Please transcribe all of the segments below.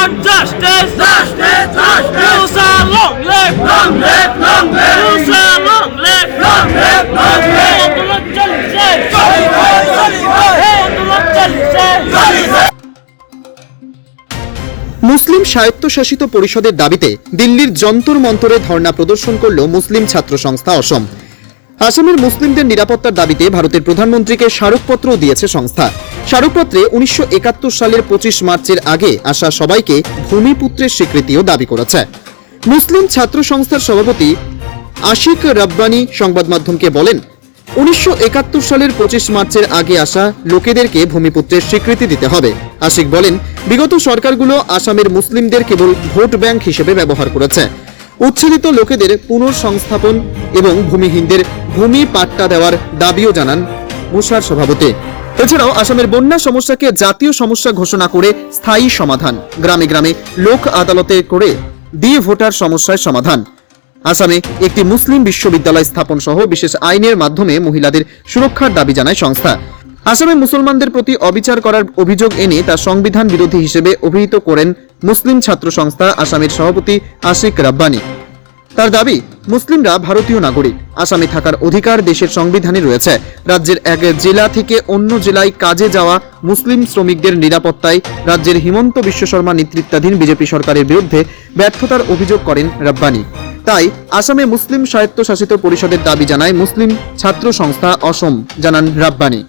want justice. Justice, justice. You shall long live. Long live, long live. You shall long live. Long live, long live. আন্দোলন চলছে। আন্দোলন চলছে। মুসলিম স্বায়ত্তশাসিত পরিষদের দাবিতে দিল্লির যন্তর মন্তরে ধর্ণা প্রদর্শন করল মুসলিম ছাত্র সংস্থা অসম। আসামের মুসলিমদের নিরাপত্তার দাবিতে ভারতের প্রধানমন্ত্রীকে স্মারকপত্রও দিয়েছে সংস্থা। স্মারকপত্রে 1971 সালের 25 মার্চের আগে আসা সবাইকে ভূমিপুত্রের স্বীকৃতিও দাবি করেছে। মুসলিম ছাত্র সংস্থার সভাপতি আশিক রব্বানী সংবাদ মাধ্যমকে বলেন, 1971 সালের 25 মার্চের আগে আসা লোকেদেরকে ভূমিপুত্রের স্বীকৃতি দিতে হবে। আশিক বলেন, বিগত সরকারগুলো আসামের মুসলিমদের কেবল ভোট ব্যাংক হিসেবে ব্যবহার করেছে। উচ্ছেদিত লোকেদের পুনর্সংস্থাপন এবং ভূমিহীনদের ভূমি পাট্টা দেওয়ার দাবিও জানান মুসার সভাপতি। এছাড়াও আসামের বন্যা সমস্যাকে জাতীয় সমস্যা ঘোষণা করে স্থায়ী সমাধান, গ্রামে গ্রামে লোক আদালতে করে দিয়ে ভোটার সমস্যার সমাধান, আসামে একটি মুসলিম বিশ্ববিদ্যালয় স্থাপন সহ বিশেষ আইনের মাধ্যমে মহিলাদের সুরক্ষার দাবি জানায় সংস্থা। আসামে মুসলমানদের প্রতি অবিচার করার অভিযোগ এনে তা সংবিধান বিরোধী হিসেবে অভিহিত করেন মুসলিম ছাত্র সংস্থা আসামের সভাপতি আশিক রব্বানী। তার দাবি, মুসলিমরা ভারতীয় নাগরিক, আসামে থাকার অধিকার দেশের সংবিধানে রয়েছে। রাজ্যের এক জেলা থেকে অন্য জেলায় কাজে যাওয়া মুসলিম শ্রমিকদের নিরাপত্তায় রাজ্যের হিমন্ত বিশ্ব শর্মা নেতৃত্বাধীন বিজেপি সরকারের বিরুদ্ধে ব্যর্থতার অভিযোগ করেন রব্বানী। তাই আসামে মুসলিম স্বায়ত্তশাসিত পরিষদের দাবি জানায় মুসলিম ছাত্র সংস্থা অসম, জানান রব্বানী।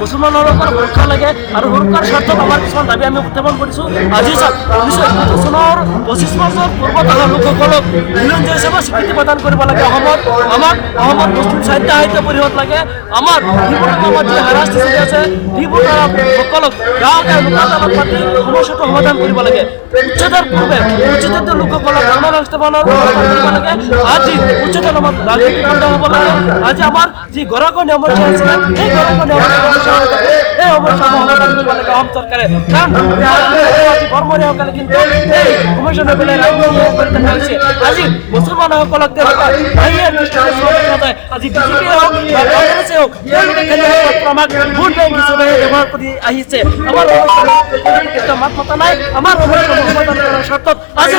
মুছলমানসকলৰ সুৰক্ষা লাগে আৰু সুৰক্ষাৰ স্বাৰ্থত আমাৰ কিছুমান দাবী আমি উত্থাপন কৰিছোঁ। আজি 1971 চনৰ 25 মাৰ্চৰ পূৰ্বত অহা লোকসকলক খিলঞ্জীয়া হিচাপে স্বীকৃতি প্ৰদান কৰিব লাগে। অসমত মুছলিম সাহিত্য পৰিষদ লাগে। আমাৰ যিবোৰ যি হাৰাশাস্তি চলি আছে সেইবোৰসকলক গাঁৱে লোক আদালত পাতি সমস্যাটো সমাধান কৰিব লাগে। উচ্ছেদৰ পূৰ্বে উচ্ছেদিত লোকসকলক কৰ্মসংস্থাপনৰ কৰিব লাগে। আজি উচ্ছেদৰ নামত ৰাজনীতি বন্ধ হ'ব লাগে। আজি আমাৰ যি গৰাকৰণীয় সমস্যা আছিলে এই গৰাকৰণীয় সমস্যা এই সমস্যা সমাধান কৰিব লাগে অসম চৰকাৰে। কাৰণ কৰ্মীসকলে কিন্তু এই সমস্যা নকৰিলে ৰাজনীতি কৰি থকা হৈছে। আজি মুছলমানসকলক তেওঁলোকে বাহিৰৰ দৃষ্টিৰে চোৱা দেখা যায়। আজি বিজেপিয়ে হওক বা কংগ্ৰেছে হওক তেওঁলোকে কেনেকৈ আমাক ভোট বেংক হিচাপে ব্যৱহাৰ কৰি আহিছে। আমাৰ সমস্যা মাত মতা নাই। আমাৰ সমস্যা সমাধান কৰাৰ স্বাৰ্থত আজি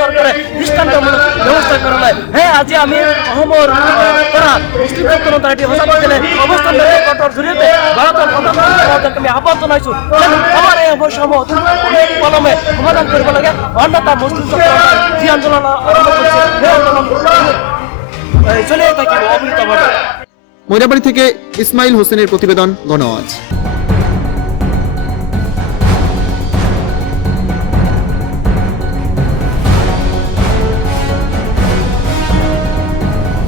চৰকাৰে দৃষ্টান্তমূলক ব্যৱস্থা কৰা নাই। আজি আমি অসমৰ পৰা মুছলিম সম্প্ৰদায়টি সঁচাকৈ দিলে অৱস্থান কোৰ্টৰ জৰিয়তে ভাৰতৰ প্ৰধানমন্ত্ৰীক আমি আহ্বান জনাইছোঁ যে আমাৰ এই সমস্যাসমূহ কলমে সমাধান কৰিব লাগে। অন্যথা মুছলিম সম্প্ৰদায়ে যি আন্দোলন আৰম্ভ কৰিছে সেই আন্দোলন চলিয়ে থাকিব অবিৰতভাৱে। ময়নাবাড়ি থেকে ইসমাইল হোসেনের প্রতিবেদন, গণআওয়াজ।